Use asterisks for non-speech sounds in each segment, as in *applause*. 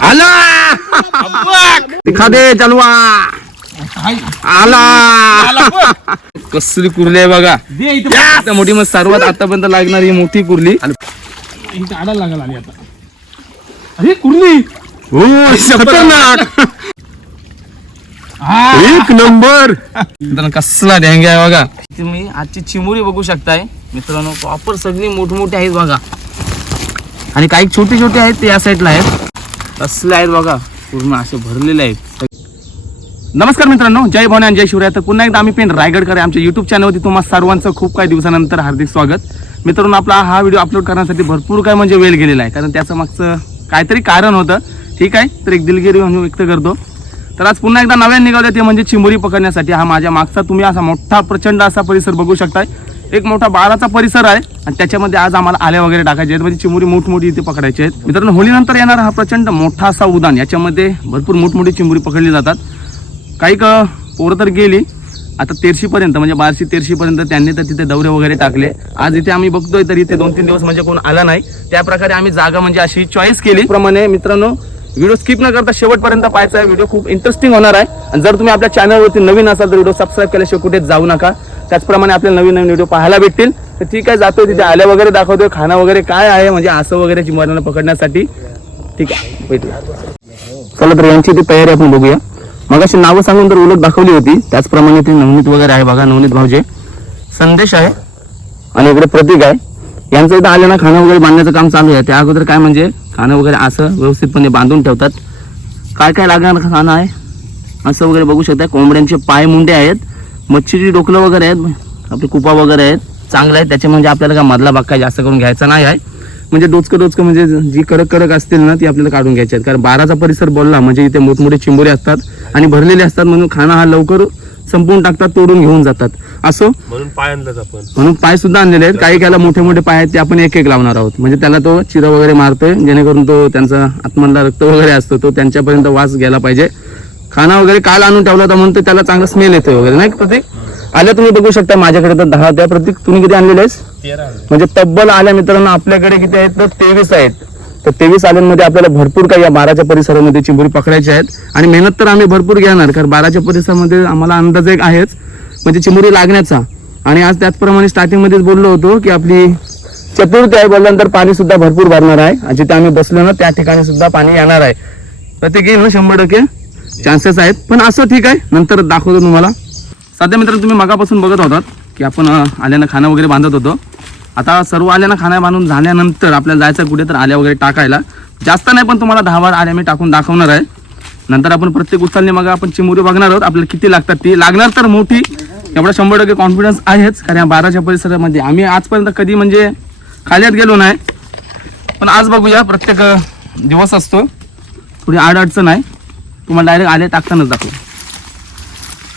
आला एखादे चलवा आला। कसली कुर्ली आहे बघा. जास्त मोठी मग सर्वात आतापर्यंत लागणारी ही मोठी कुर्ली. आडायला लागल आणि आता. अरे कुर्ली! हो *laughs* खतरनाक. एक नंबर. मित्रांनो कसला ढेंगे आहे बघा. तुम्ही आजची चिमुरी बघू शकताय. मित्रांनो प्रॉपर सगळी मोठमोठी आहेत बघा. आणि काही छोटे छोटे आहेत ते या साईडला आहेत. कसले आहेत बघा. पूर्ण असे भरलेले आहेत. नमस्कार मित्रांनो जय भवानी आणि जय शिवराय. तर पुन्हा एकदा आम्ही पेन रायगडकर आहे. आमच्या युट्यूब चॅनलवरती तुम्हा सर्वांचं खूप काही दिवसानंतर हार्दिक स्वागत. मित्रांनो आपला हा व्हिडिओ अपलोड करण्यासाठी भरपूर काय म्हणजे वेळ गेलेला आहे. कारण त्याचं मागचं काहीतरी कारण होतं. ठीक आहे? तर एक दिलगिरी म्हणून व्यक्त करतो. तर आज पुन्हा एकदा नव्याने निघाले ते म्हणजे चिमुरी पकडण्यासाठी. हा माझ्या मागचा तुम्ही असा मोठा प्रचंड असा परिसर बघू शकताय. एक मोठा बाराचा परिसर आहे आणि त्याच्यामध्ये आज आम्हाला आले वगैरे टाकायचे आहेत. म्हणजे चिमुरी मोठमोठी इथे पकडायचे आहेत. मित्रांनो होळीनंतर येणारा हा प्रचंड मोठा असा उदान याच्यामध्ये भरपूर मोठमोठी चिमुरी पकडली जातात. काही क पोरं तर गेली. आता तेरशीपर्यंत म्हणजे बारशे तेरशीपर्यंत त्यांनी तर तिथे दौरे वगैरे टाकले. आज इथे आम्ही बघतोय तर इथे दोन तीन दिवस म्हणजे कोण आला नाही. त्याप्रकारे आम्ही जागा म्हणजे अशी चॉईस केली. प्रमाणे मित्रांनो व्हिडिओ स्किप न करता शेवटपर्यंत पाहायचा आहे. व्हिडिओ खूप इंटरेस्टिंग होणार आहे. आणि जर तुम्ही आपल्या चॅनलवरती नवीन असाल तर व्हिडिओ सबस्क्राईब केल्याशिवाय कुठेच जाऊ नका. त्याचप्रमाणे आपल्याला नवीन नवीन व्हिडिओ पाहायला भेटतील. तर ठीक आहे जातोय तिथे. आल्या वगैरे दाखवतोय. खाना वगैरे काय आहे? म्हणजे असं वगैरे चिमुरांना पकडण्यासाठी. ठीक आहे भेटूया. चला तर यांची ती तयारी आपण बघूया. मग अशी नावं सांगून तर उलट दाखवली होती. त्याचप्रमाणे ती नवनीत वगैरे आहे बघा नवनीत भाऊजे. संदेश आहे. आणि इकडे प्रतीक आहे. यांचं इथं आले ना खाणं वगैरे बांधण्याचं काम चालू आहे. त्या अगोदर काय म्हणजे खाणं वगैरे असं व्यवस्थितपणे बांधून ठेवतात. काय काय लागणार खाणं आहे? असं वगैरे बघू शकता. कोंबड्यांचे पाय मुंडे आहेत. मच्छीची डोकलं वगैरे आहेत. आपले कुपा वगैरे आहेत. चांगलं आहे. त्याच्या म्हणजे आपल्याला काय मधला भाग काय जास्त करून घ्यायचा नाही आहे. म्हणजे डोचकं डोचकं म्हणजे जी कडक कडक असतील ना ती आपल्याला काढून घ्यायची आहेत. कारण बाराचा परिसर बोलला म्हणजे इथे मोठमोठे चिंबोरे असतात आणि भरलेले असतात म्हणून खाणं हा लवकर संपवून टाकतात तोडून घेऊन जातात. असो? म्हणून पाय आणलं आपण. म्हणून पाय सुद्धा आणलेले आहेत. काही कायला मोठे मोठे पाय आहेत ते आपण एक एक लावणार आहोत. म्हणजे त्याला तो चिरा वगैरे मारतोय जेणेकरून तो त्यांचा आत्मधला रक्त वगैरे असतो तो त्यांच्यापर्यंत वास गेला पाहिजे. खाना वगैरे काल आणून ठेवला होता म्हणून ते त्याला चांगला स्मेल येतोय वगैरे नाही प्रतीक? आल्या तुम्ही बघू शकता माझ्याकडे तर दहा त्या प्रतीक. तुम्ही किती आणलेले आहेस? म्हणजे तब्बल आल्या मित्रांनो आपल्याकडे किती आहेत तर तेवीस आहेत. तर तेवीस आल्यांमध्ये आपल्याला भरपूर काही या बाराच्या परिसरामध्ये चिंबोरी पकडायची आहेत. आणि मेहनत तर आम्ही भरपूर घेणार कारण बाराच्या परिसरामध्ये आम्हाला अंदाज एक आहेच. म्हणजे चिंबोरी लागण्याचा. आणि आज त्याचप्रमाणे स्टार्टिंगमध्येच बोललो होतो की आपली चतुर्थी आहे बोलल्यानंतर पाणी सुद्धा भरपूर भरणार आहे. जिथे आम्ही बसलो ना त्या ठिकाणी सुद्धा पाणी येणार आहे. प्रत्येक येईल ना शंभर टक्के? चान्सेस आहेत. पण असं ठीक आहे. नंतर दाखवतो तुम्हाला. सध्या मित्रांनो तुम्ही मगापासून बघत होतात की आपण आल्यानं खाणं वगैरे बांधत होतो. आता सर्व आल्यानं खाण्या बांधून झाल्यानंतर आपल्याला जायचं कुठे तर आल्या वगैरे टाकायला. जास्त नाही पण तुम्हाला दहा बार आल्या मी टाकून दाखवणार आहे. नंतर आपण प्रत्येक उचलने मग आपण चिमुरी बघणार आहोत. आपल्याला किती लागतात ती. लागणार तर मोठी. एवढा शंभर टक्के कॉन्फिडन्स आहेच. कारण या बाराच्या परिसरामध्ये आम्ही आजपर्यंत कधी म्हणजे खाल्यात गेलो नाही. पण आज बघूया. प्रत्येक दिवस असतो. थोडी आड अडचण आहे. तुम्हाला डायरेक्ट आले टाकतानाच दाखवू.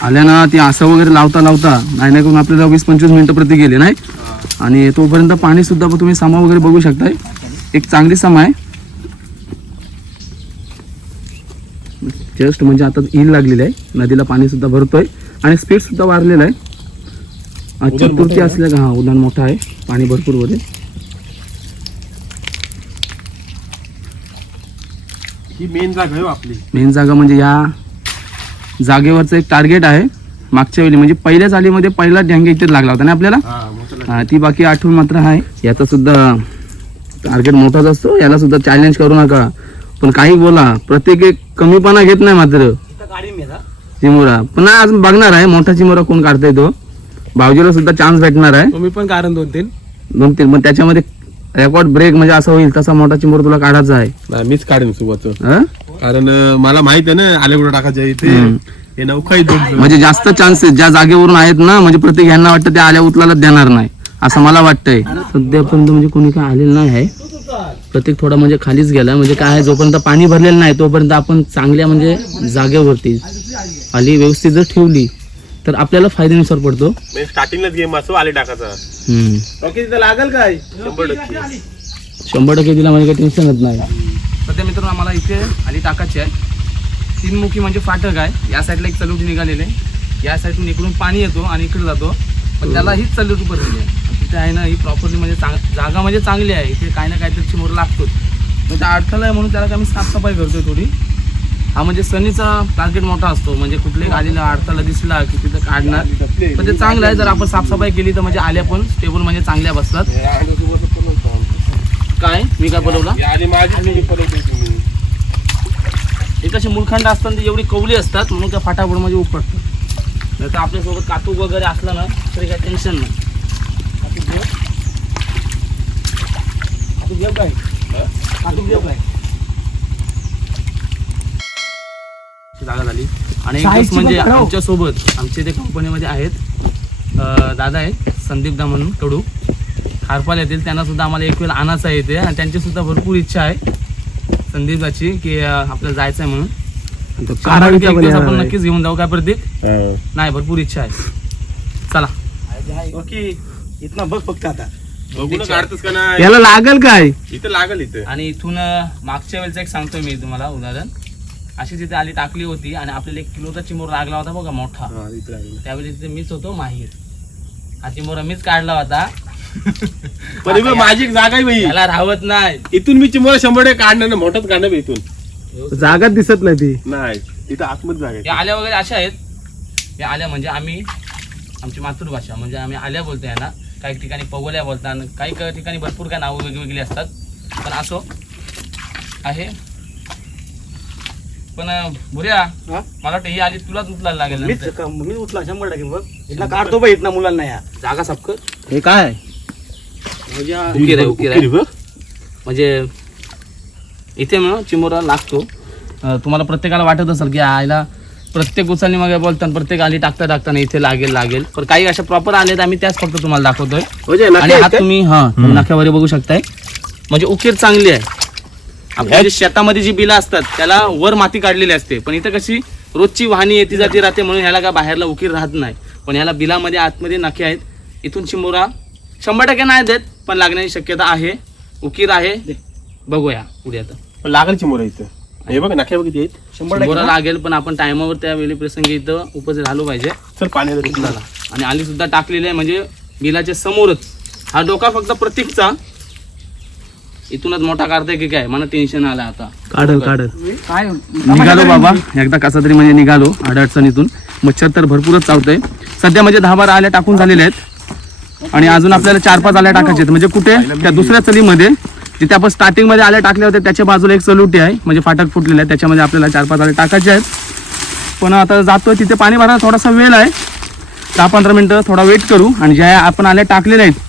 आल्यानं ती असं वगैरे लावता लावता नाही नाही करून आपल्याला वीस पंचवीस मिनिटं प्रति गेले नाही? आणि तोपर्यंत पाणी सुद्धा तुम्ही सामा वगैरे बघू शकताय. एक चांगली सामा आहे. जस्ट म्हणजे आता ईल लागलेली आहे. नदीला पाणी सुद्धा भरतोय. आणि स्पीड सुद्धा वाढलेलं आहे. चतुर्थी असल्या का हा उदान मोठा आहे. पाणी भरपूरमध्ये ही मेन जागा आहे हो आपली. मेन जागा म्हणजे या जागेवरचं एक टार्गेट आहे. मागच्या वेळी म्हणजे पहिल्या चालीमध्ये पहिला ढ्यांगे इथेच लागला होता ना आपल्याला? ती बाकी आठवण मात्र आहे. याचा सुद्धा टार्गेट मोठाच असतो. याला सुद्धा चॅलेंज करू नका. पण काही बोला. प्रत्येक एक कमीपणा घेत नाही मात्र. चिमुरा. पुन्हा आज बघणार आहे. मोठा चिमुरा कोण काढतोय तो? भाऊजीला सुद्धा चान्स भेटणार आहे. तुम्ही पण कारण दोन तीन दोन तीन पण त्याच्यामध्ये रेकॉर्ड ब्रेक म्हणजे असं होईल तसा मोठा चिमुरा तुला काढायचा आहे. मीच काढेन सोबत हं? कारण अं, मला माहीत आहे ना आले कुठं टाकायचं आहे इथे. हम्म. हे नौका दोन म्हणजे जास्त चान्सेस ज्या जागेवरून आहेत ना म्हणजे प्रत्येक ह्यांना वाटतं ते आल्या उचलायला देणार नाही असं मला वाटतंय. सध्यापर्यंत म्हणजे कोणी काय आलेलं नाही आहे. प्रत्येक थोडा म्हणजे खालीच गेला म्हणजे काय आहे जोपर्यंत पाणी भरलेलं नाही तोपर्यंत आपण चांगल्या म्हणजे जागेवरती खाली व्यवस्थित जर ठेवली तर आपल्याला फायद्यानुसार पडतो. स्टार्टिंगलाच गेम असो आले टाकायचा. हम्म. ओके तिथं लागल काय? शंभर टक्के. शंभर टक्के दिला म्हणजे काही टेन्शनच नाही. सध्या मित्रांनो आम्हाला इथे आली टाकायची आहे तीन मुखी म्हणजे फाटक आहे. या साईडला एक चलुटी निघालेली आहे. या साईडून इकडून पाणी येतो आणि इकडे जातो. पण त्याला हीच चलुटी भरलेली आहे. इथे आहे ना ही प्रॉपर्टी म्हणजे चांग जागा म्हणजे चांगली आहे. इथे काही ना काहीतरी चिमूर लागतोच. मग त्या अडथळा आहे म्हणून त्याला आम्ही साफसफाई करतोय थोडी. हा म्हणजे सनीचा टार्गेट मोठा असतो. म्हणजे कुठल्याही गाडीला अडथळा दिसला की तिथं काढणार. पण ते चांगलं आहे. जर आपण साफसफाई केली तर म्हणजे आल्या पण स्टेबल म्हणजे चांगल्या बसतात. काय? मी काय बोलवला? एक असे मुलखंड असतात ते एवढी कवली असतात म्हणून त्या फाटाफट म्हणजे उपटतात. नाही तर आपल्यासोबत कातूक वगैरे असला ना तरी काही टेन्शन नाही. घेऊ? काय? घेऊ काय? जागा झाली. आणि एक दिवस म्हणजे आमच्यासोबत आमच्या इथे कंपनीमध्ये आहेत दादा आहेत संदीप दा म्हणून कडू खारपाल येतील त्यांना सुद्धा आम्हाला एक वेळ आणायचं आहे इथे आणि त्यांची सुद्धा भरपूर इच्छा आहे. संदीपची की आपल्याला जायचं आहे म्हणून आपण नक्कीच घेऊन जाऊ काय प्रतीक? नाही भरपूर इच्छा आहे. चला. ओके इथनं बघ फक्त आता. बघून काढतोस का नाही? याला लागल काय? इथं लागल इथं. आणि इथून मागच्या वेळेचं एक सांगतोय मी तुम्हाला उदाहरण. अशी तिथे आली टाकली होती आणि आपल्याला एक किलोचा चिमोर लागला होता बघा मोठा. हा. त्यावेळी तिथे मीच होतो माहीर हा चिमोरा मीच काढला होता. *laughs* पण हे माझी एक जागा आहे बाई. त्याला राहत नाही. इथून मी चिमोरा शंभर टक्के काढणार ना मोठाच काढणार इथून. जागा दिसत नाही ती. नाही इथं आतमध्ये जागा या आल्या वगैरे अशा आहेत. या आल्या म्हणजे आम्ही आमची मातृभाषा म्हणजे आम्ही आल्या बोलतो यांना. काही ठिकाणी पवल्या बोलतात काही काही ठिकाणी भरपूर काय नावं वेगवेगळी असतात. पण असो आहे. पण हा? मला वाटतं ही आली तुलाच उचलायला लागेल मीच नंतर. मीच उचला शंभर टक्के बघ. इथला काढतो बघ इथनं मुलांना या. जागा साफ कर. हे काय? म्हणजे हा उकीर आहे उकीर आहे. उकीर बघ. म्हणजे इथे मग चिमोरा लागतो. अं, तुम्हाला प्रत्येकाला वाटत असेल की आयला प्रत्येक उचलणी मग बोलताना प्रत्येक आली टाकता टाकताना इथे लागेल लागेल. पण काही अशा प्रॉपर आलेत आम्ही त्याच फक्त तुम्हाला दाखवतोय. म्हणजे नक्की आणि आहेत हा का? तुम्ही हा नाक्यावर बघू शकताय. म्हणजे उकीर चांगली आहे. आपल्या जे शेतामध्ये जी बिलं असतात त्याला वर माती काढलेली असते. पण इथं कशी रोजची वाहनी येती जाती राहते म्हणून ह्याला काय बाहेरला उकीर राहत नाही. पण ह्याला बिलामध्ये आतमध्ये नाके आहेत. इथून चिमोरा शंभर टक्के नाही देत पण लागण्याची शक्यता आहे. उकीर आहे. बघूया पुढे आता. पण लागल चिमोरा इथं. हे बघ नाक्या शंभर टक्के? लागेल पण आपण टायमावर त्या वेळी प्रसंगी इथं उपस्थित राहिलो पाहिजे. चला आणि आली सुद्धा टाकलेली आहे म्हणजे बिलाच्या समोरच. हा डोका फक्त प्रतीकचा. इथूनच मोठा काढताय की काय? मला टेन्शन आलं आता. काढल काढल. काय? निघालो बाबा. एकदा कसा तरी म्हणजे निघालो अडचणीतून मच्छर तर भरपूरच चावतंय. सध्या म्हणजे दहा बारा आल्या टाकून झालेल्या आहेत. आणि अजून आपल्याला चार पाच आल्या टाकायच्या आहेत. म्हणजे कुठे? त्या दुसऱ्या चलीमध्ये. जिथे आपण स्टार्टिंगमध्ये आल्या टाकल्या होत्या त्याच्या बाजूला एक चलुटी आहे. म्हणजे फाटक फुटलेलं आहे. त्याच्यामध्ये आपल्याला चार पाच आल्या टाकायच्या आहेत. पण आता जातोय तिथे पाणी भरायला थोडासा वेळ आहे. दहा पंधरा मिनिटं थोडा वेट करू. आणि ज्या आपण आल्या टाकलेल्या आहेत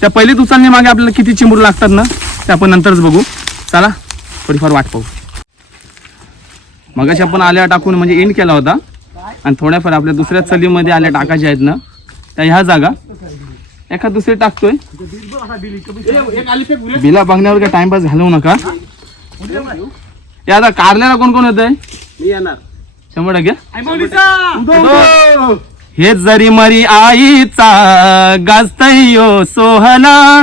त्या पहिलीच उचलणे मागे आपल्याला किती चिमूर लागतात ना? ते आपण नंतरच बघू. चला थोडीफार वाट पाहू. मगाशी आपण आल्या टाकून म्हणजे एंड केला होता. आणि थोड्याफार आपल्या दुसऱ्या चलीमध्ये आल्या टाकायच्या आहेत ना त्या ह्या जागा. एखाद दुसरी टाकतोय. बिला बघण्यावर काय टाइमपास घालवू नका. आता कारल्याला कोण कोण मी येणार. शंभर टक्के? हे जरी मरी आईचा गाजतयो सोहला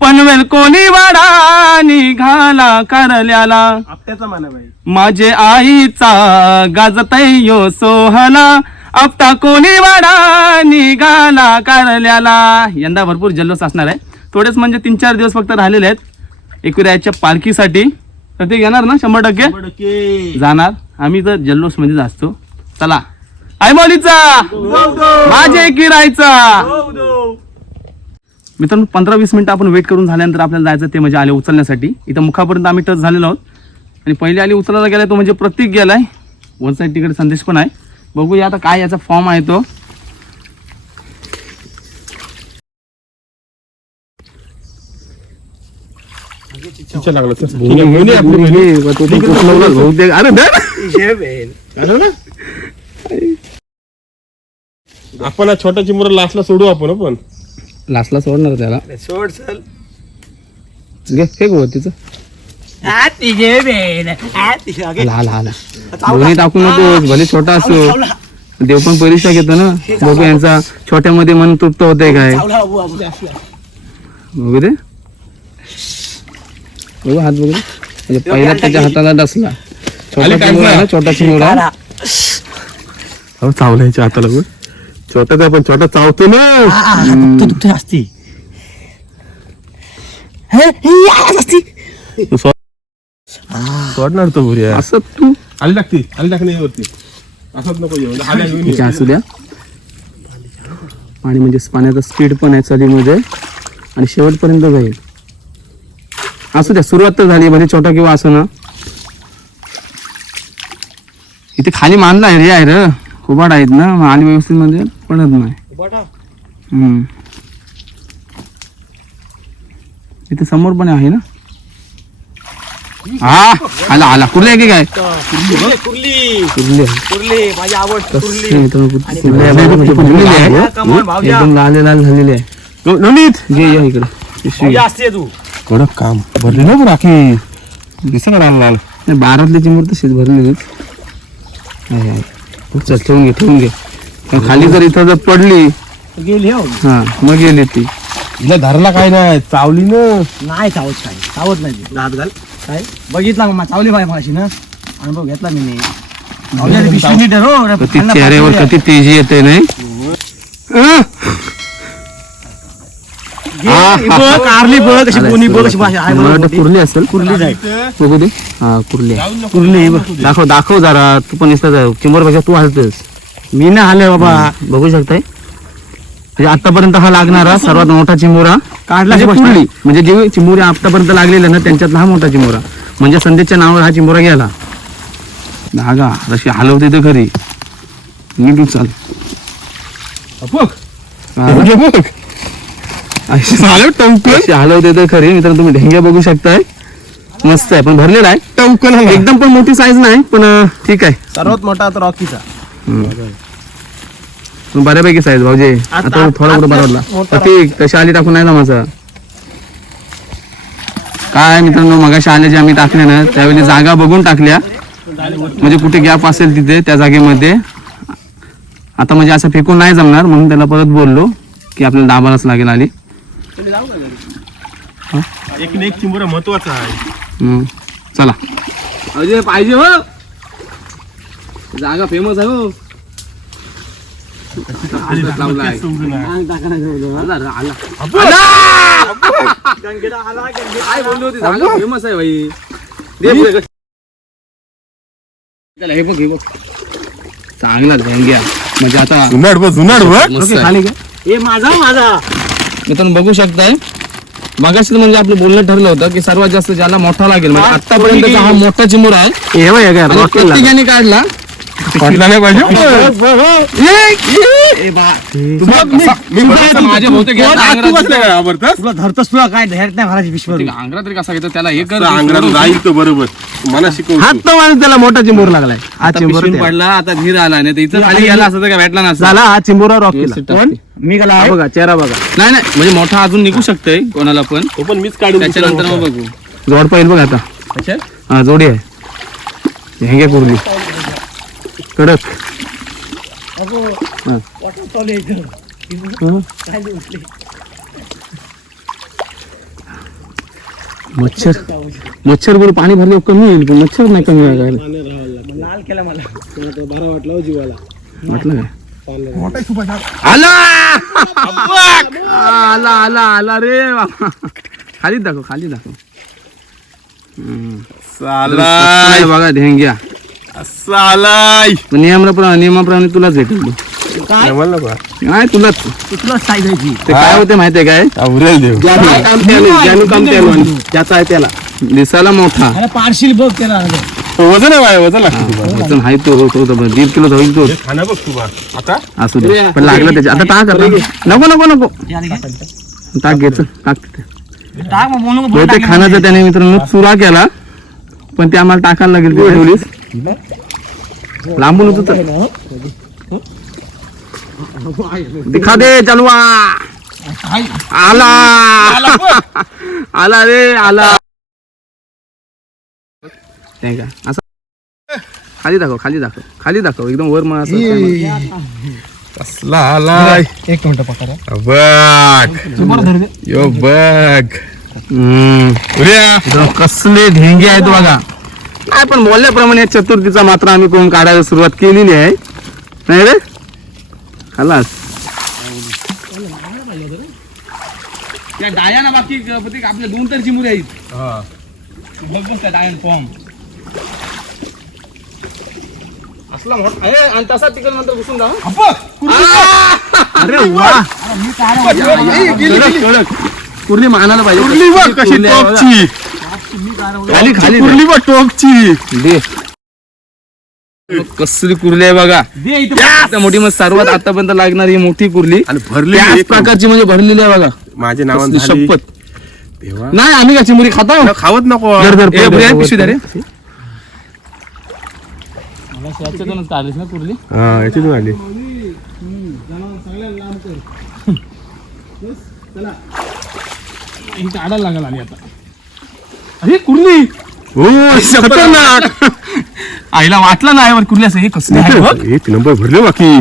पनवेल कोणी वाडा निघाला कारल्याला. आपट्याचा माना बाई. माझे आईचा गाजतयो सोहला. आपटा कोणी वाडा निघाला कारल्याला. यंदा भरपूर जल्लोष असणार आहे. थोडेच म्हणजे तीन चार दिवस फक्त राहिलेले आहेत. एकविरायाच्या पालखीसाठी. तर ते घेणार ना शंभर टक्के? जाणार. आम्ही तर जल्लोष मध्येच असतो. चला. आई मौलीचा माझे किरायचा. मित्रांनो पंधरा वीस मिनिटं आपण वेट करून झाल्यानंतर आपल्याला जायचं ते म्हणजे आले उचलण्यासाठी. इथं मुखापर्यंत आम्ही टच झालेलो आहोत. आणि पहिले आली उचलायला गेलाय तो म्हणजे प्रतीक गेलाय. वन साईड तिकडे संदेश पण आहे. बघूया आता काय याचा फॉर्म आहे तो. आहे, आहे. आपण छोटा चिमोरा लास्टला सोडू आपण पण. लास्टला सोडणार त्याला. सोड चल घे फेक हो तिचं लहा लहा. दोन्ही टाकू नको भले छोटा असो. देव पण परीक्षा घेतो ना. बघू यांचा छोट्यामध्ये मन तृप्त होतंय काय. बघू दे. बघू हात बघू. म्हणजे पहिला त्याच्या हाताला डसला. छोटा छोटा. हो चावला याच्या हाताला बघ. छोटाच पण छोटा चावतो ना. दुखतं असती. सोडणार तो भुऱ्या असं तू. आली टाकती आली वरती. असंच नको असू द्या. आणि म्हणजे पाण्याचा स्पीड पण आहे चलीमध्ये. आणि शेवटपर्यंत जाईल. असू द्या सुरुवात तर झाली म्हणजे छोटा किंवा असं ना. इथे खाली मानला आहे रे आहे र. उभाड आहेत ना? मग आणि व्यवस्थित म्हणजे पडत नाही. हम्म. इथे समोर पण आहे ना? हा आला आला. कुर्ली आहे की काय? कुर्ली कुर्ली. कुर्ली. आहे कुर्ली माझी आवड कुर्ली. हे तर कुर्ली? आहे एकदम लाल लाल झालेली आहे. नवनीत! ये इकडे. पिशवी भाऊजा असते तू. कडक काम. भरले ना राखी दिसत लाल लाल. नाही, बारातली चिमूर तशीच भरलेली आहे, आहे. चल ठेवून घे ठेवून घे. पण खाली जर इथं जर पडली गेली हो. हा मग गेली ती. धरला काय नाही चावली ना. नाही चावत काय चावत नाही ती. दात घाल. काय? बघितला मग चावली बाय माशी ना? अनुभव घेतला मी नाही. भाऊजा, ते पिशवी नीट आहे हो. खांदा चेहऱ्यावर कधी तेजी येते नाही? अं? बघ, कारली बघ कशी बोनी बघ कशी भाषा आहे मला बघ, वाटतं मोठी. कुर्ली असेल? कुर्लीच आहे. बघू दे. हा कुर्ली आहे. कुर्ली बघ. दाखव दाखव जरा. तू पण चिंबरपेक्षा तू हलतेस मी ना आले बाबा. बघू शकताय. म्हणजे आतापर्यंत हा लागणारा सर्वात मोठा चिमुरा काढला म्हणजे कुर्ली. म्हणजे जे चिमुरे आतापर्यंत लागलेले ना त्यांच्यातला हा मोठा चिमुरा. म्हणजे संदेशच्या नावावर हा चिमुरा गेला. धागा जशी हलवते ते खरी नीट उचल बघ. हे बघ. अशी अशी हलवते ते खरी. मित्रांनो तुम्ही ढेंग्या बघू शकताय. मस्त आहे पण भरलेला आहे. टवकन आला. एकदम पण मोठी साईज नाही पण ठीक आहे. सर्वात मोठा आता रॉकीचा. बऱ्यापैकी साईज भाऊजी. आता थोडा कुठं बरवला ठीक तशी आली टाकून नाही जमायचं? काय मित्रांनो मगाशी आले जे आम्ही टाकले ना त्यावेळी जागा बघून टाकल्या. म्हणजे कुठे गॅप असेल तिथे त्या जागेमध्ये. आता म्हणजे असं फेकून नाही जमणार म्हणून त्याला परत बोललो की आपल्याला दाबालाच लागेल आली एक ना एक चिमुरा महत्त्वाचा आहे. चला. अजय पाहिजे हो. जागा फेमस आहे हो. आहे. फेमस आहे भाई हे बघ हे बघ. चांगला झेंग्या म्हणजे आता जुनाड बघ जुनाड बघ आहे. माझा माझा. मित्रांनो बघू शकताय. मगाशी म्हणजे आपलं बोलणं ठरलं होतं की सर्वात जास्त ज्याला मोठा लागेल म्हणजे आतापर्यंत हा मोठा चिमुरा आहे. प्रत्येकाने काढला. नाही पाहिजे तुला धरतोस तुला काय धैर्य नाही पिशवी ते अंगरा तरी कसा घेतो? त्याला हे जाईल तो बरोबर. मला शिकवतो हात तर माणूस त्याला मोठा चिंबोर लागलाय. हा आता चिंबोर पडला आता धीर आला नाही तर इथं खाली गेला असं तर काय भेटला नसता. झाला हा चिंबोरा रॉक केला. मी गेला बघा चेहरा बघा. नाही नाही म्हणजे मोठा अजून निघू शकतोय कोणाला पण. तो पण मीच काढून त्याच्यानंतर मग बघू. जोड पाहिजे बघ आता. अच्छा. हा जोडी आहे. हेंगे कुर्ली. कडक. हा. हं. मच्छर मच्छर बरोबर पाणी भरले कमी येईल पण मच्छर नाही कमी व्हायला लाल केला मला. वाटलं काय? आला! आला आला आला रे! बाबा खाली दाखव खाली दाखव. हम्म. बघा ढेंग्या सालाय नियमाप्रमाणे नियमाप्रमाणे तुलाच भेटेल तो. म्हणलं बा काय तुलाच? ती ते काय होते माहितीये काय? आवरेल देव. ज्याचं काम त्याला- ज्यानं काम त्याला. ज्याचा आहे त्याला. दिसायला मोठा. अरे पारशील बघ त्याला. वजन आहे बाय वजन लागतं वजन आहे तो तो तो दीड किलो होईल तो. बघ तू बा. आता? असू दे पण लागलं त्याच्या. आता टाक आता. नको नको नको. टाक घ्यायचं टाक तिथे. टाक मग बोलू नको, बहुतेक खाण्याचा त्याने मित्रांनो चुरा केला पण ते आम्हाला टाकायला लागेल तिथे. ठेवलीस लांबून होत दिखा दे चलवा आला आला रे आला नाही का असं खाली दाखव खाली दाखव खाली दाखव एकदम वर मग असं कसला आलाय एक मिनिट पकडा बघ यो बघ कसले ढेंगे आहेत बघा काय पण बोलल्याप्रमाणे या चतुर्थीचा मात्र आम्ही कोण काढायला सुरुवात केलेली आहे. नाही रे? खलास. त्या डाया ना बाकी प्रत्येक आपल्या दोन तर चिमुरे आहेत बघ बघ त्या डायन फॉर्म असला मोठा आहे आणि तसा तिकडे नंतर घुसून जा हं. अरे वा. कुर्ली मानायला पाहिजे. कुर्ली कशी कुर्ली आहे बघा. टोपची? खाली खाली. कुर्ली बघ टोपची दे. कसली कुर्ली आहे बघा. आता मोठी मग सर्वात आतापर्यंत लागणारी ही मोठी कुर्ली. आणि भरली त्याच एक प्रकारची म्हणजे भरलेली आहे बघा. माझे नाव कसली शपथ. तेव्हा नाही आम्ही का चिमुरी खाता? खावत नको. धर, धर, ए, धर, बरे, धर, पिशवी धर. धर, रे. काढलीस ना कुर्ली? हा याच्यातून आली. ही काढायला लागल आली आता. अरे कुर्ली! हो खतरनाक. आईला वाटलं नाही बरं कुर्ली असं हे कसली आहे बघ. एक नंबर भरले बाकी.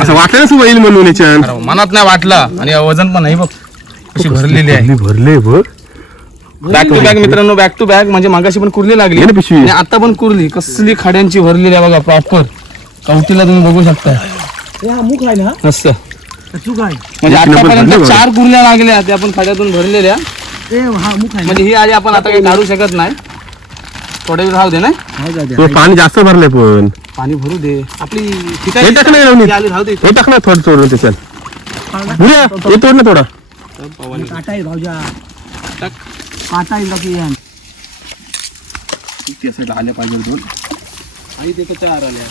असं वाटलं ना येईल म्हणून याच्यात अरे, मनात नाही वाटलं. आणि वजन पण नाही बघ. कशी भरलेली आहे. भरले बघ. बॅक टू बॅक मित्रांनो बॅक टू बॅक म्हणजे मागाशी पण कुर्ली लागली. ना पिशवी. आणि आता पण कुर्ली. कसली खाड्यांची भरलेली आहे बघा प्रॉपर कवटीला तुम्ही बघू शकता. हे हा मुख आहे ना? मस्त. म्हणजे एक नंबर आतापर्यंत भरले बघा. चार कुर्ल्या लागल्या. त्या पण खाड्यातून भरलेल्या. ए हा मुख आहे ना? म्हणजे ही आधी आपण आता काही काढू शकत नाही. थोडे वेळ राहू दे ना. ते? तो पाणी जास्त भरलंय पण. पाणी भरू दे. आपली हे टाक ना लावणी. ती आली राहू दे हे टाक ना थोडं थोडं त्याच्यात बुऱ्या हे तोड ना थोडा. काटा आहे भाऊजा. टाक. काटा आहे बाकी यान. आल्या पाहिजे दोन आणि ते चार आल्या.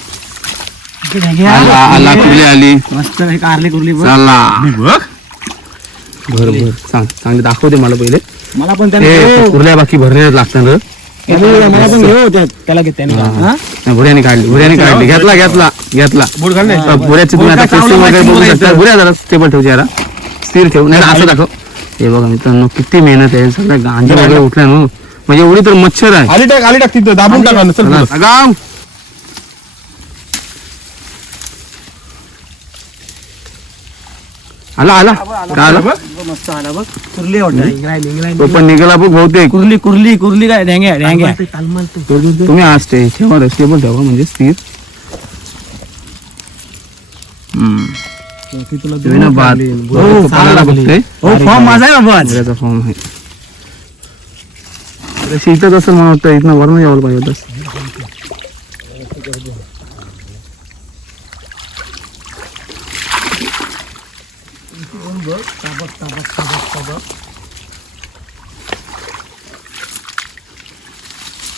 इकडे. आला आला आली? मस्त आहे कारले कुर्ली बघ. चला. बघ. बर बर. सांग चांगले दाखव दे मला पहिले. मला पण त्याने कुर्ल्या बाकी भरलेल्या लागतात रे. मला पण घेऊ त्यात. त्याला घेते काढली काढली. घेतला घेतला घेतला. बुऱ्याची तुम्ही आता बोलका केस चावला वगैरे बघू माहिती शकता बुऱ्या जरा स्टेबल ठेव जरा. स्थिर ठेव नाही तर असं दाखव. हे बघा मित्रांनो किती मेहनत आहे. सगळ्या गांजा वगैरे उठल्या ना. म्हणजे एवढी तर मच्छर आहे. आली टाक आली टाक तिथं. दाबून टाका ना, चल चला, पुढं. गाव. आला आला. का आला. मस्त आला बघ. कुर्ली वाटत. तो पण निघाला बघ बहुतेक. कुर्ली कुर्ली कुर्ली काय? ढेंगे ढेंगे. तुम्ही आज स्टे ठेवा स्टेबल ठेवा म्हणजे स्थिर हो फॉर्म माझा आहे बाबा फॉर्म आहे. इथंच असं मला वाटतं इथनं वरण यावं पाहिजे होतं.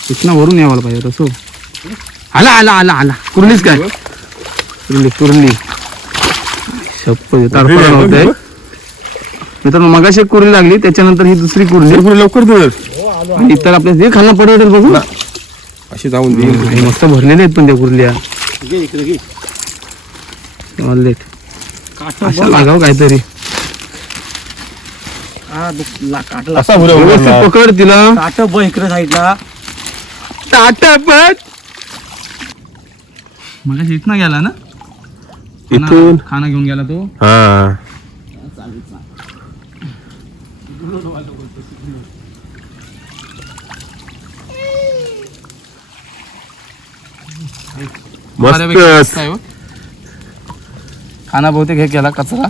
इथनं वरून यावं पाहिजे होतं सो. आला आला आला आला. कुर्लीच काय? कुर्ली कुर्ली. शप्प तारपळा होतंय. मित्रांनो मगाशी एक कुर्ली लागली त्याच्यानंतर ही दुसरी कुर्ली. पुढे लवकर धर आणि इतर आपल्या हे खाणं पडवटेल बघू. अशी जाऊन दे. हे मस्त भरलेले आहेत पण त्या कुर्ल्या. काटा अशा बघ. लागाव काहीतरी. हा, असा व्यवस्थित. पकड तिला. काटा बघ इकडे साईडला. टाटा पण मगाशी इथनं गेला ना? इथून. खाना घेऊन गेला तो. हा. मस्त. हो. खाना बहुतेक हे केला कचरा.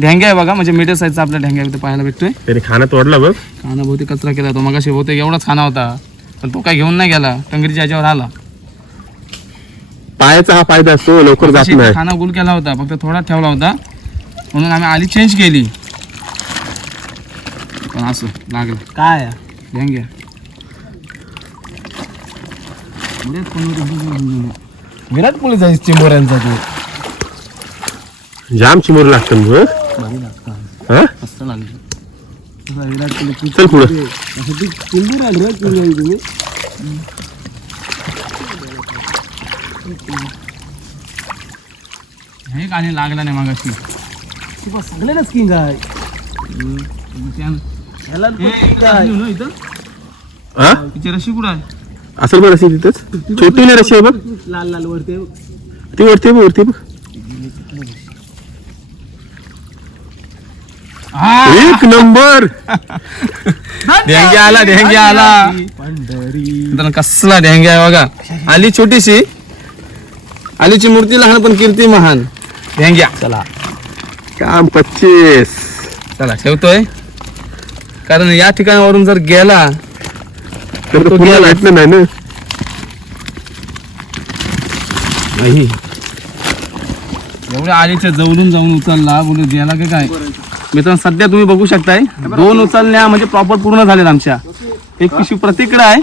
ढेंग्या आहे बघा म्हणजे मीडियम साईजचा आपला ढेंग्या इथे पाहायला भेटतोय. त्याने खाना तोडला बघ. खाना बहुतेक कचरा केला तो मगाशी बहुतेक एवढाच खाना होता. पण तो काय घेऊन नाही गेला. टंगरीच्या याच्यावर आला. पायाचा हा फायदा असतो लवकर जात मगाशी नाही. खाना गुल केला होता. फक्त थोडा ठेवला होता. म्हणून आम्ही आली चेंज केली. पण असं लागलं. काय? ढेंग्या विराट कोहली जायचं चिंबोऱ्यांचा तू जाम चिमोर लागतं बघ. हा? चल पुढं. हे गाणी लागला नाही मगाशी. तू सगळ्यांनाच किंग आहे. आहे. इथं. हा? तिची रशी कुठं आहे? असेल बघ रशी तिथंच. छोटी नाही रशी आहे बघ. लाल लाल वरते ती वरती आहे बघ वरती आहे बघ. एक नंबर. ढेंग्या आला ढेंग्या आला. मित्रांनो, कसला ढेंग्या आहे बघा. आली छोटीशी. आलीची मूर्ती लहान पण कीर्ती महान. ढेंग्या चला. काम पच्चीस. चला ठेवतोय. कारण या ठिकाणावरून जर गेला तर तो पुन्हा भेटलं नाही ना? नाही. एवढ्या आलीच्या जवळून जाऊन उचलला बोलू गेला की काय? मित्रांनो सध्या तुम्ही बघू शकताय दोन उचलण्या म्हणजे प्रॉपर पूर्ण झाल्यात आमच्या. एक पिशवी प्रतीकडे आहे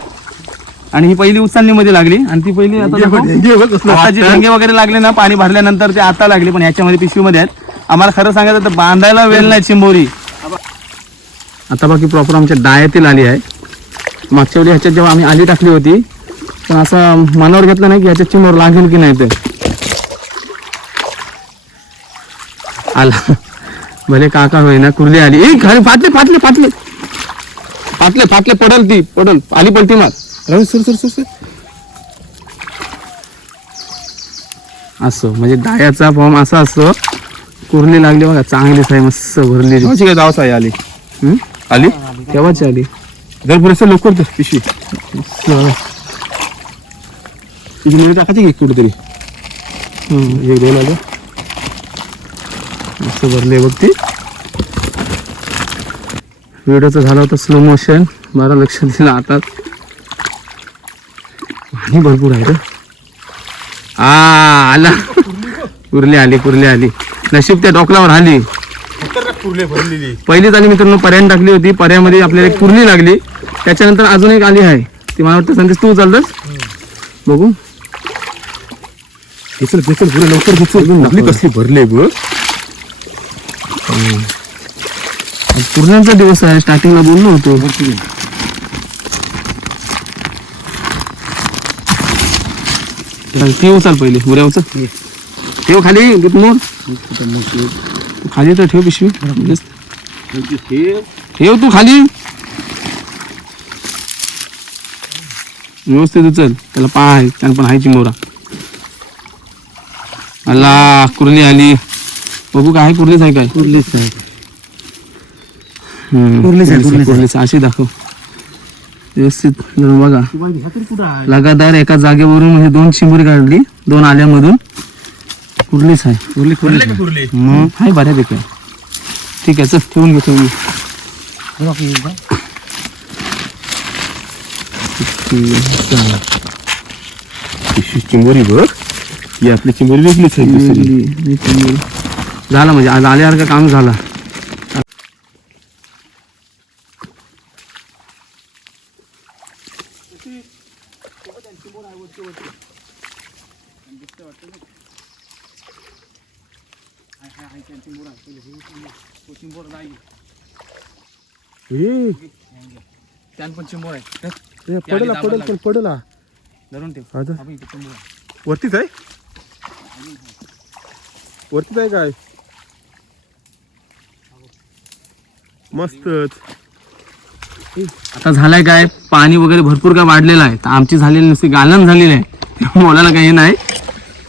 आणि ही पहिली उचलणीमध्ये लागली. आणि ती पहिली आता जे ढेंगे वगैरे लागले ना पाणी भरल्यानंतर ते आता लागले पण ह्याच्यामध्ये पिशवीमध्ये आहेत. आम्हाला खरं सांगायचं तर बांधायला वेळ नाही चिंबोरी. आता बाकी प्रॉपर आमच्या डायातील आली आहे. मागच्या वेळी ह्याच्यात जेव्हा आम्ही आली टाकली होती पण असं मनावर घेतलं नाही की ह्याच्यात चिंबोर लागेल की नाही ते. आला. भले काका होईना कुर्ली आली. ए खाली फाटले फाटले फाटले. फाटले फाटले पडल ती पडल. आली पलटी मार. Ravi sir sir sir sir. असं म्हणजे डायाचा फॉर्म असा असतो. कुर्ली लागली बघा चांगलीच आहे मस्त भरलेली. कशी काय आहे आली? आली? केव्हाची आली? जर पुरेसं लवकर दे पिशवी. तिची टाकायची कुठेतरी. एक दोन आलं. असं भरले बघ ती. व्हिडिओचं झालं होतं स्लो मोशन बरं लक्ष दिलं आता. पाणी भरपूर आहे आ आला. कुर्ली आली कुर्ली आली. नशीब त्या डोकलावर आली. पहिलीच आली मित्रांनो पर्याय टाकली होती. पर्यामध्ये आपल्याला एक कुर्ली लागली. त्याच्यानंतर अजून एक आली आहे. ती मला वाटतं संदेश तू चालतस बघू. घेचल घेचल लवकर घेचल कसली भरले बघ. पूर्णांचा दिवस आहे स्टार्टिंगला बोललो होतो. ती चाल पहिले उद्या उचल. ठेव खाली दूध मोर खाली तर ठेव पिशवी. ठेव तू खाली. व्यवस्थित उचल. त्याला पाय त्यानं पण हायची मोरा. अल्ला कुर्णी आली. बघू काय कुर्लीच आहे काय? कुर्लीच आहे. कुर्लीच आहे कुर्लीच अशी दाखव. व्यवस्थित बघा. लगातार एका जागेवरून म्हणजे दोन चिंबुरी काढली दोन आल्यामधून. कुर्लीच आहे. कुर्ली कुर्ली मग आहे बऱ्यापैकी. आहे. ठीक आहे चल ठेवून घेतो मी चिंबोरी बघ. ही आपली चिंबोरी वेगळीच आहे. झालं म्हणजे आज आल्यासारखं काम झालं? ए, त्यान पण चिंबोर आहे. ए, पडला पडल पण पडला. धरून ठेव. आता. बघ इथे चिंबोर आहे. वरतीच आहे? वरतीच आहे काय? मस्तच आता झालंय काय? पाणी वगैरे भरपूर काय वाढलेलं आहे. तर आमची झालेली नुसती गालन झालेली आहे. बोलायला काही नाही.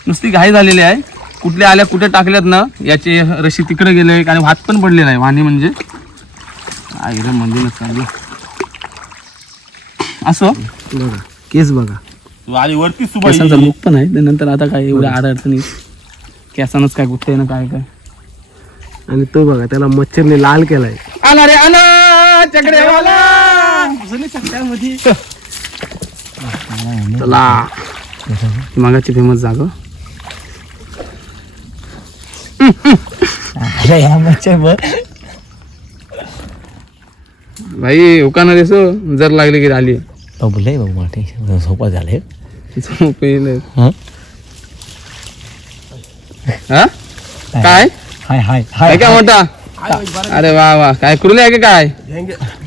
नुसती घाई झालेली आहे. कुठल्या आल्या कुठे टाकल्यात ना याची रशी तिकडे गेले आणि भात पण पडलेला आहे. वाणी म्हणजे. आई रे म्हणजे असो? बघा केस बघा. आली वरती मुख पण आहे. त्यानंतर आता काय एवढ्या आड अडचणी केसानच काय गुत्ते ना काय काय? आणि तो बघा त्याला मच्छरने लाल केलाय. आला रे आला चला. मागाची फेमस जागा. भाई उकाना देसो. जर लागले की आली बघलंय बघ मोठे सोपा झाले. हा? काय? हाय हाय काय काय मोठा? अरे वा वा. काय कुर्ली आहे का काय?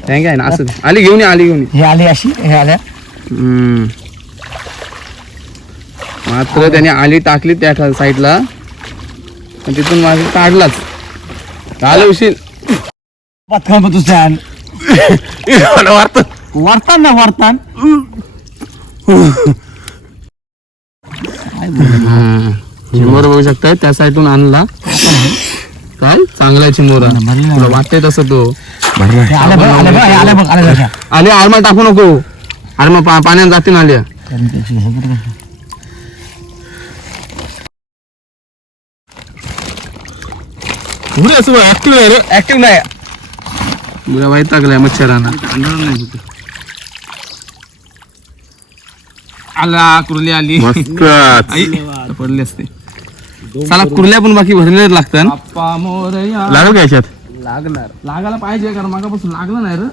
थँक आहे ना असं. आली घेऊन ये आली घेऊन ये. हे आले अशी हे आल्या. हम्म. मात्र त्याने आली टाकली त्या ठा- साईडला. आणि तिथून माझं काढलाच. झालं उशीर. वारतान ना वारतान बघू शकताय त्या साईडून आणला. काय? चांगला चिमोरा. तुला वाटतंय तसं तो. बघ बघ बघ आल्या बघ. आले आरमा टाकू नको. आरमा पा पाण्यात जाते ना आल्या पुरे असं ऍक्टिव्ह आहे रे. ऍक्टिव्ह नाही. वाईट लागलाय मच्छरांना. आला कुर्ली आली. आई पडली असते. चला कुर्ल्या पण बाकी भरलेले लागतात. मोरया. लागल का याच्यात? लागणार. लागायला पाहिजे कारण मागापासून लागलं नाही रे.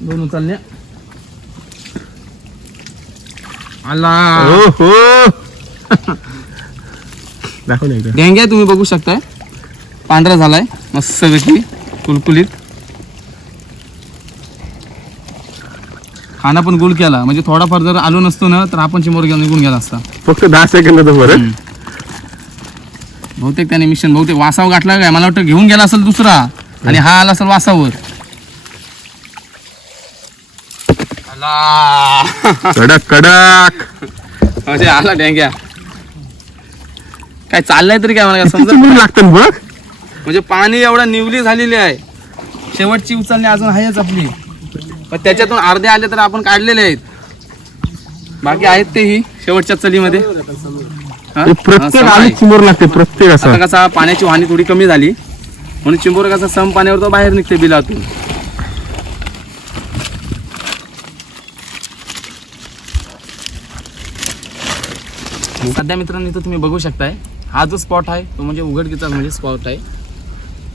दोन उचलल्या. आला. हो हो *laughs* दाखव नाही डेंग्या तुम्ही बघू शकताय. पांढरा झालाय मस्त पैकी कुलकुलीत. खाना पण गुल केला. म्हणजे थोडाफार जर आलो नसतो ना तर आपण चिमोर घेऊन निघून गेला असता. फक्त दहा सेकंदाचं बरं. बहुतेक त्याने मिशन बहुतेक वासावर गाठला काय? मला वाटतं घेऊन गेला असेल दुसरा. आणि हा आला असेल वासावर. आला कडक कडक. म्हणजे आला डेंग्या काय चाललंय तरी काय मला काय समजत बघ. म्हणजे पाणी एवढा निवली झालेली आहे. शेवटची उचलणी अजून आहेच आपली. पण त्याच्यातून अर्धे आले तर आपण काढलेले आहेत. बाकी आहेत ते ही शेवटच्या चलीमध्ये. हा? प्रत्येक सम आली आहे. चिमूर लागते प्रत्येक असं. आता कसा पाण्याची वाहनी थोडी कमी झाली म्हणून चिंबोर कसा सम पाण्यावर तो बाहेर निघते बिलातून. सध्या मित्रांनो इथं तुम्ही बघू शकताय हा जो स्पॉट आहे तो म्हणजे उघडकीचा म्हणजे स्पॉट आहे.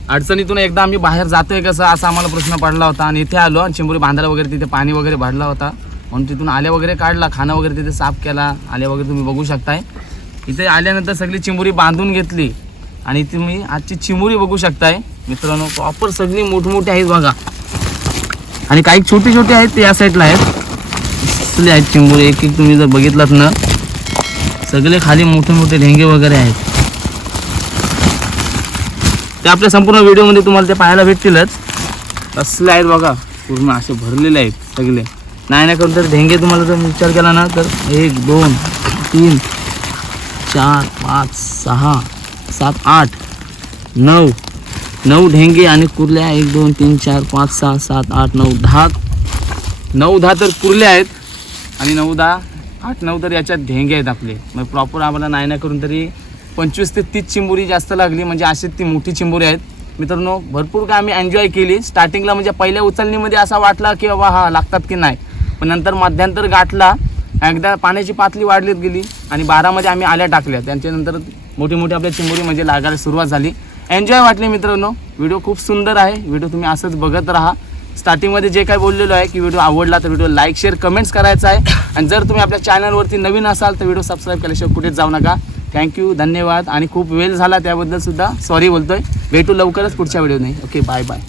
अडचणीतून एकदा आम्ही बाहेर जातोय कसं असा आम्हाला प्रश्न पडला होता. आणि इथे आलो आणि चिंबोरी बांधायला वगैरे तिथे पाणी वगैरे भरला होता. म्हणून तिथून आल्या वगैरे काढला खाणं वगैरे तिथे साफ केला आल्या वगैरे तुम्ही बघू शकताय. इथे आल्यानंतर सगळी चिमुरी बांधून घेतली. आणि तुम्ही आजची चिमुरी बघू शकताय. मित्रांनो प्रॉपर सगळी मोठमोठी आहेत बघा. आणि काही छोटी छोटी आहेत या साईडला आहेत. असले आहेत चिंबुरी एक एक तुम्ही जर बघितलात ना सगळे खाली मोठे मोठे ढेंगे वगैरे आहेत. ते आपल्या संपूर्ण व्हिडिओमध्ये तुम्हाला ते पाहायला भेटतीलच. असले आहेत बघा. पूर्ण असे भरलेले आहेत सगळे. नाही नाही करून तर ढेंगे तुम्हाला जर विचार केला ना तर एक दोन तीन चार पाच सहा सात आठ नऊ नऊ ढेंगे आणि कुर्ल्या एक दोन तीन चार पाच सहा सात आठ नऊ दहा. नऊ दहा तर कुर्ल्या आहेत आणि नऊ दहा आठ नऊ तर याच्यात ढेंगे आहेत आपले. मग प्रॉपर आम्हाला नाही नाही करून तरी पंचवीस ते तीस चिंबोरी जास्त लागली म्हणजे अशी ती मोठी चिंबोरी आहेत. मित्रांनो भरपूर काय आम्ही एन्जॉय केली. स्टार्टिंगला म्हणजे पहिल्या उचलणीमध्ये असा वाटला की बाबा हा लागतात की नाही. पण नंतर मध्यांतर गाठला एकदा पाण्याची पातळी वाढलीत गेली आणि बारामध्ये आम्ही आल्या टाकल्या. त्यांच्यानंतर मोठी मोठी आपल्या चिंबोरी म्हणजे लागायला सुरुवात झाली. एन्जॉय वाटले मित्रांनो. व्हिडिओ खूप सुंदर आहे. व्हिडिओ तुम्ही असंच बघत राहा. स्टार्टिंगमध्ये जे काय बोललेलो आहे की व्हिडिओ आवडला तर व्हिडिओ लाईक शेअर कमेंट्स करायचा आहे. आणि जर तुम्ही आपल्या चॅनलवरती नवीन असाल तर व्हिडिओ सबस्क्राईब केल्याशिवाय कुठेच जाऊ नका. थँक्यू धन्यवाद. आणि खूप वेळ झाला त्याबद्दल सुद्धा. सॉरी बोलतोय. भेटू लवकरच पुढच्या व्हिडिओ नाही ओके बाय बाय